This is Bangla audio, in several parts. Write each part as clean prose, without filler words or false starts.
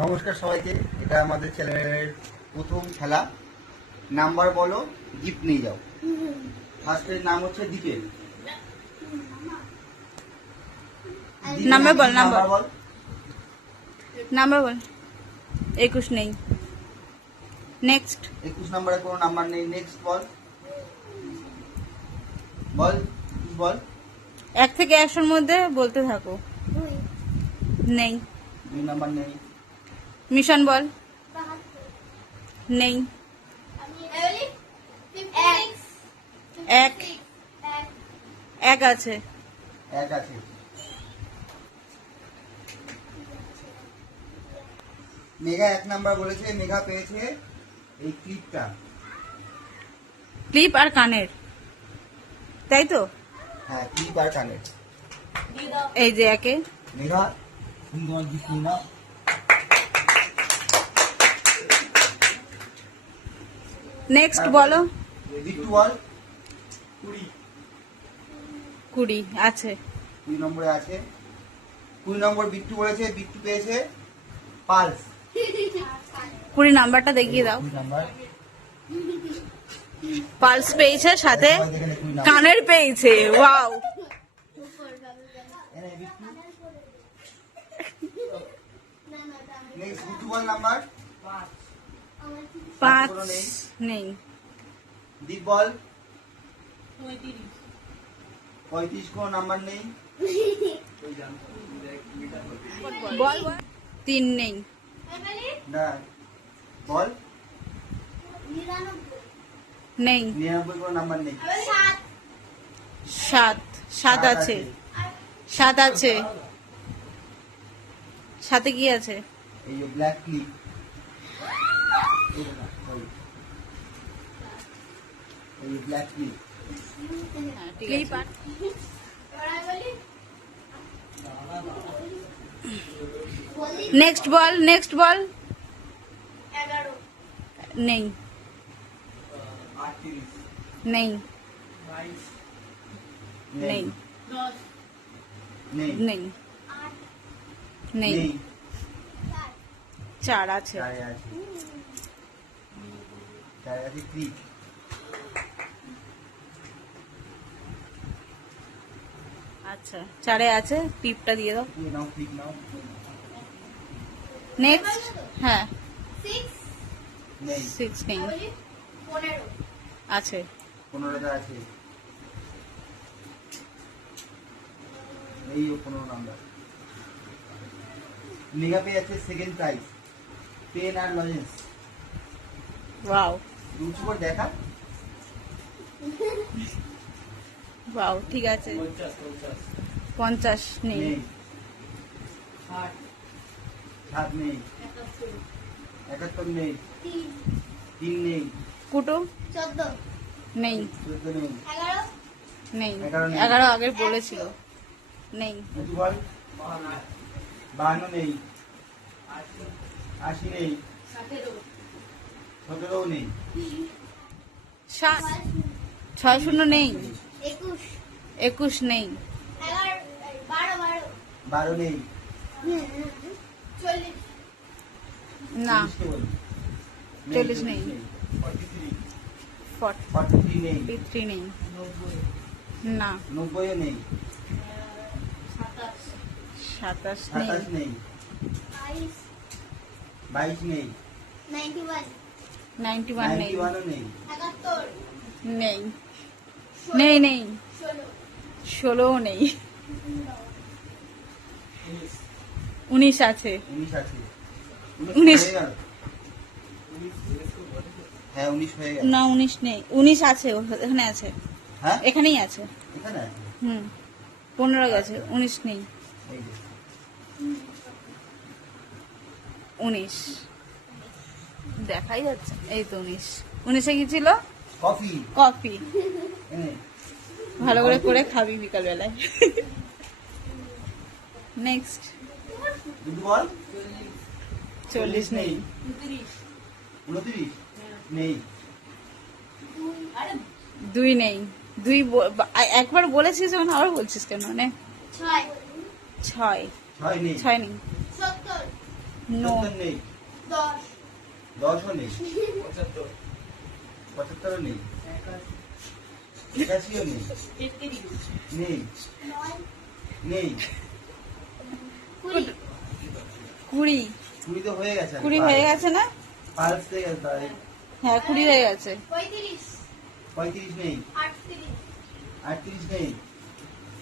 নমস্কার সবাইকে। এটা আমাদের চ্যানেলের প্রথম খেলা। নাম্বার বলো, গিফট নিয়ে যাও। ফার্স্টের নাম হচ্ছে দীপের। নাম্বার বল, নাম্বার বল, নাম্বার বল। 21 নেই। নেক্সট। 21 নম্বরে কোনো নাম্বার নেই। নেক্সট বল, বল বল। 1 থেকে 100-এর মধ্যে বলতে থাকো। নেই। 2 নাম্বার নেই। মিশন বল। নেই। 1 আছে। 1 আছে। মেঘা 1 নাম্বার বলেছে। মেঘা পেয়েছে এই ক্লিপটা। ক্লিপ আর কানের, তাই তো? হ্যাঁ, ক্লিপ আর কানের। এই যে একে। মেঘা তুমি তোমার গিফট নিয়ে নাও। নেক্সট বলো। বিট্টু বল। 20 আছে। 20 নম্বরে আছে। 20 নম্বর বিট্টু বলেছে। বিট্টু পেয়েছে পালস। 20 নাম্বারটা দেখিয়ে দাও। 20 নাম্বার পালস পেয়েছে, সাথে কানের পেয়েছে। ওয়াও। এনে বিট্টু। নেক্সট বিট্টু বল নাম্বার 5 নেই। দীপ বল 35 কোন নাম্বার নেই। বল। 3 নেই। না বল। নেই। 99 কোন নাম্বার নেই। 7 আছে। 7 আছে। সাথে কি আছে? এই যে ব্ল্যাক ক্লিপ। এই ব্ল্যাক ক্লিপ। ক্লিপ আর নেক্সট বল। নেক্সট বল। নেই। নেই। নেই। নেই। নেই। নেই। 4 আছে। 4 আছে। 4 আছে ক্লিপ। আচ্ছা, 4 আছে। টিপটা দিয়ে দাও। তুই নাও, ক্লিপ নাও। নেক্সট। হ্যাঁ, নেই। 6 নেই। আছে। 15টা আছে। এই 15 নাম্বার। মেগা পেয়ে যাচ্ছে সেকেন্ড প্রাইজ, পেন আর লজেন্স। ওয়াও। উঁচু করে দেখা। ওয়াও, ঠিক আছে। 50 নেই। নেই। 7 নেই। 71 নেই। 3 নেই। কুটু নেই। 14 নেই। নেই। 11 নেই। 11 আগে বলেছিল। নেই। উঁচু বল। 52 নেই। 80 নেই। 17 নেই। 60 নেই। 21 নেই। 12 নেই। না। 40 নেই। 43 নেই। 43 নেই। না। 90 নেই। 27 নেই। 27 নেই। 22 নেই। 91 নেই। 91 নেই। নেই। নেই। নেই। 16 নেই। 19 আছে। 19 আছে। 19 হয়ে গেল। হ্যাঁ, 19 হয়ে গেল। না, 19 নেই। 19 আছে, এখানে আছে। হ্যাঁ, এখানেই আছে। এখানে আছে। 15 গেছে। 19 নেই। এই যে 19 দেখাই যাচ্ছে। এই তো 19। 19-এ কি ছিল? কফি। কফি। এনে ভালো করে করে খাবি বিকাল বেলায়। নেক্সট। দুটো বল। 40 নেই। 29 নেই। 2 নেই। 2 একবার বলেছিস যখন আবার বলছিস কেন? মানে 6 6 নেই। 6 নেই। নো। 70 নেই, 10ও নেই, 75ও নেই, 81ও নেই, নেই, নেই, 20। 20 তো হয়ে গেছে। 20 হয়ে গেছে না? পালস হয়ে গেছে তাই। হ্যাঁ 20 হয়ে গেছে। 35 নেই, 38 নেই,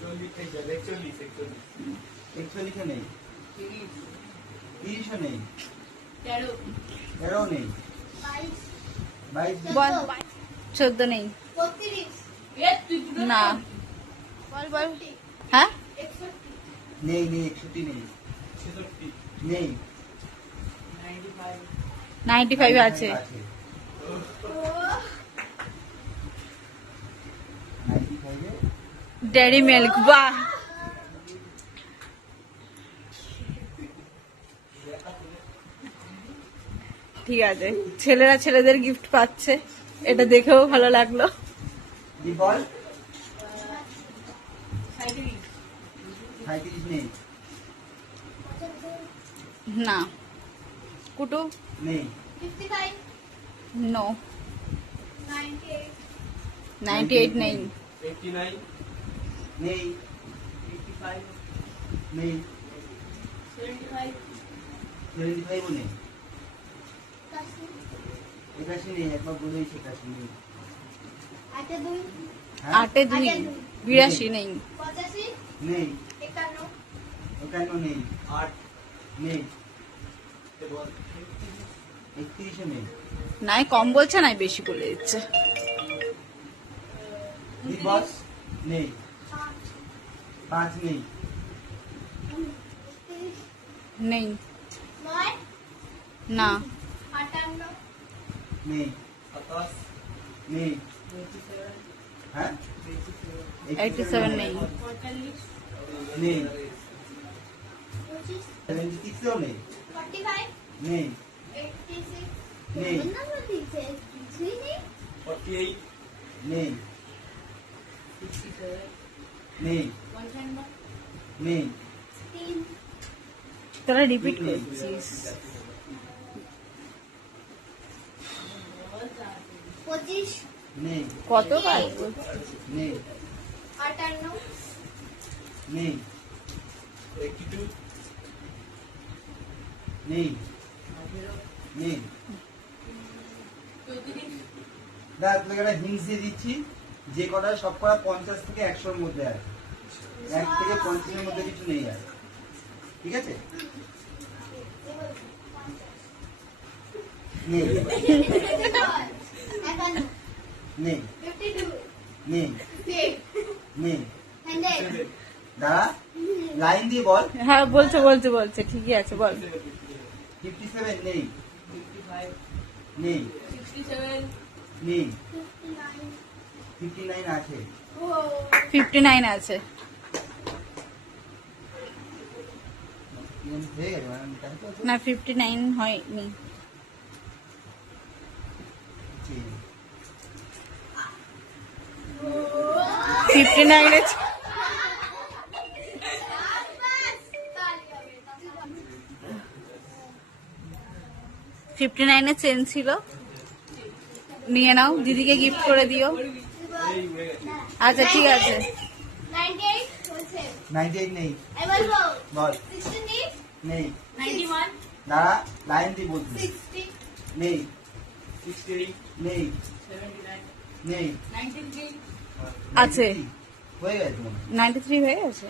41ও নেই, 30ও নেই, 13ও নেই, 22 নেই, বল। 14 নেই। না বল বল। হ্যাঁ নেই, নেই, 61 নেই, নেই, 95 আছে। 95 এ ডেয়ারি মিল্ক, বাহ। ঠিক আছে, ছেলেরা ছেলেদের গিফট পাচ্ছে, এটা দেখেও ভালো লাগলো। দি বল। 37 নেই, না। কুটু, নেই, নো। 98 নেই। নেই, নেই, 75ও নেই, 81 নেই, একবার বলেই 81 নেই। হ্যাঁ? 8 এ 2, 82 নেই। নেই, 51 নেই, নেই, 31ও নেই। নাই কম বলছে, নাই বেশি বলে দিচ্ছে। দি বস নেই, 5 নেই, নেই। না। নেই, নেই, হ্যাঁ 87 নেই। নেই, 76ও নেই, নেই, নেই, নেই, নেই, নেই, তোরা রিপিট করছিস। নেই, কতবার? নেই, নেই, নেই, নেই। দেখ তোকে একটা হিংস দিয়ে দিচ্ছি, যে কটা সব কটা 50 থেকে 100-র মধ্যে আছে, 1 থেকে 50-এর মধ্যে কিছু নেই আর, ঠিক আছে? নেই, নেই, নেই, নেই। দাঁড়া, লাইন দিয়ে বল। হ্যাঁ বলছে বলছে বলছে, ঠিকই আছে বল। 57 নেই, নেই, নেই, 59 আছে, 59 আছে। হয়ে গেছে মানে তাই তো আছে? না 59 হয়নি। ঠিক। 59 এ 59 এ চেন ছিল, নিয়ে নাও, দিদিকে গিফট করে দিও। আচ্ছা ঠিক আছে। 98 নেই, বল। নেই, দাঁড়া, লাইন দিয়ে বলছি। নেই, নেই, নেই, আছে। হয়ে গেছে মনে হয়। 93 হয়ে গেছে।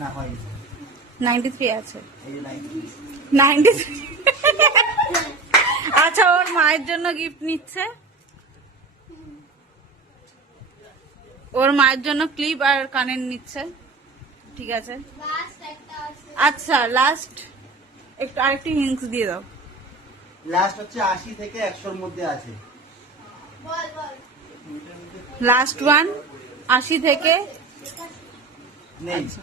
না হয়নি, 93 আছে। এই যে 93। 93 আচ্ছা, ওর মায়ের জন্য গিফট নিচ্ছে, ওর মায়ের জন্য ক্লিপ আর কানের নিচ্ছে, ঠিক আছে। আচ্ছা লাস্ট একটু আরেকটু হিংস দিয়ে দাও। লাস্ট হচ্ছে 80 থেকে 100-র মধ্যে আছে। লাস্ট ওয়ান 80 থেকে। নেই, আচ্ছা।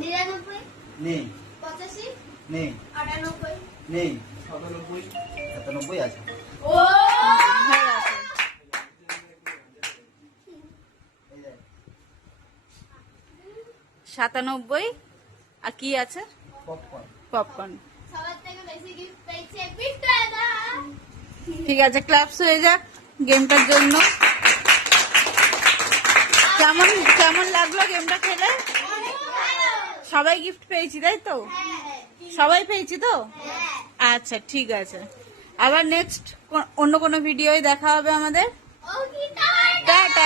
99 নেই, 85 নেই, 98 নেই, 97 আছে। হয়ে গেছে। এই দেখ। 97। আর কি আছে? পপকর্ন। পপকর্ন। সবার থেকে বেশি গিফট পেয়েছে বিট্রাদা। ঠিক আছে, ক্লাপস হয়ে যাক গেমটার জন্য। কেমন কেমন লাগলো গেমটা খেলে? অনেক ভালো। সবাই গিফট পেয়েছি তাই তো? হ্যাঁ সবাই পেয়েছি তো? হ্যাঁ। আচ্ছা ঠিক আছে, আবার নেক্সট অন্য কোনো ভিডিওয় দেখা হবে আমাদের। ও কি টাটা।